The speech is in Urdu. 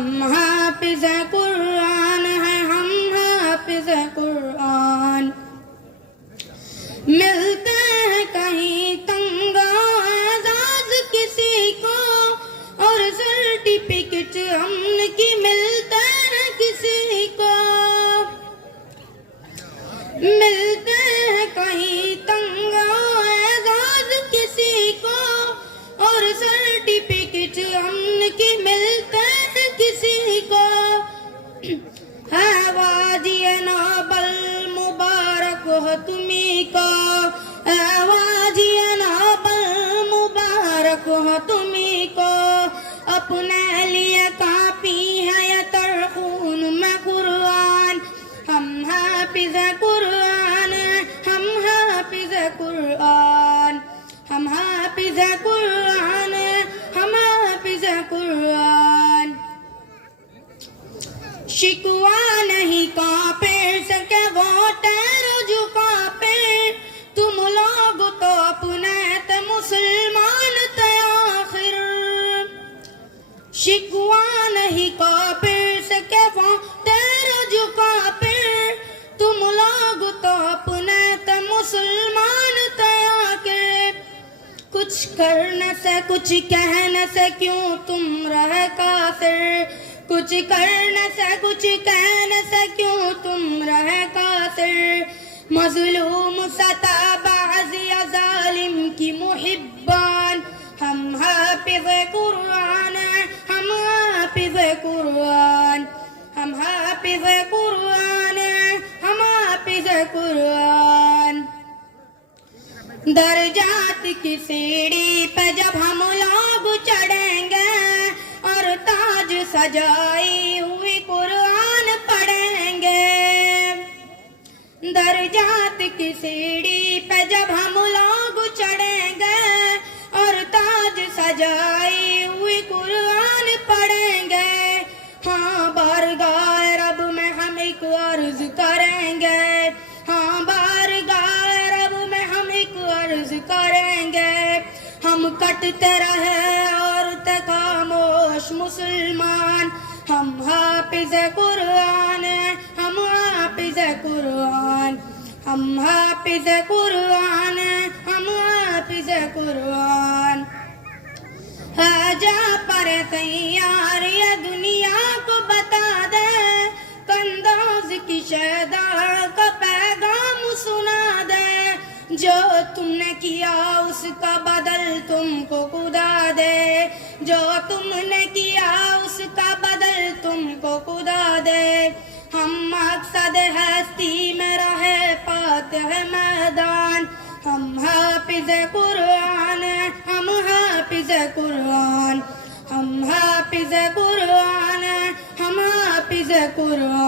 ہم حافظ قرآن ہیں، ہم حافظ قرآن. ملتے ہیں کہیں تنگا اعزاز کسی کو، اور سرٹیفکیٹ امن کی ملتے ہیں کسی کو. ملتے ہیں کہیں تنگا اعزاز کسی کو، اور سرٹیفکیٹ امن کی ملتے ہیں کسی کو. ہے وادی نوبل مبارک ہو تمہیں کو، ہے وادی نوبل مبارک ہو تمہیں کو. اپنے لیے کافی ہے یہ ترخون میں قرآن. ہم حافظ قرآن ہیں، ہم حافظ قرآن. ہم حافظ قرآن ہیں، ہم حافظ قرآن. شکوا نہیں کافر سے کہ وہ ٹیرو جو کافر، تم لوگ تو اپنے تھے مسلمان تھے آخر. شکوا نہیں کافر سے کہ وہ ٹیرو جو کافر، تم لوگ تو اپنے تھے مسلمان تھے آخر. کچھ کرنے سے کچھ کہنے سے کیوں تم رہے کافر، کچھ کرنے سے کچھ کہنے سے کیوں تم رہے کافر. مظلوم ستا بعضی ظالم کی محبان. ہم حافظ قرآن ہیں، ہم حافظ قرآن. ہم حافظ قرآن ہیں، ہم حافظ قرآن. درجات کی سیڑھی پہ جب ہم لوگ چڑھیں گے، اور تاج سجائی ہوئی قرآن پڑھیں گے. درجات کی سیڑھی پہ جب ہم لوگ چڑھیں گے، اور تاج سجائی ہوئی قرآن پڑھیں گے. ہاں بارگاہ رب میں ہم ایک عرض کریں گے، ہاں بارگاہ رب میں ہم ایک عرض کریں گے. ہم کٹتے رہے اور تے خاموش مسلمان. ہم حافظ قرآن ہیں، ہم حافظ قرآن. ہم حافظ قرآن ہیں، ہم حافظ قرآن. ہے جا پر تیار یہ دنیا کو بتا دے، کندوز کی شہداء کا پیغام سنا دے. جو تم نے کیا اس کا بدل تم کو خدا دے، جو تم نے کیا اس کا بدل تم کو خدا دے. ہم مقصد ہستی میں رہے فاتح میدان. ہم حافظ قرآن ہیں، ہم حافظ قرآن. ہم حافظ قرآن ہیں، ہم حافظ قرآن.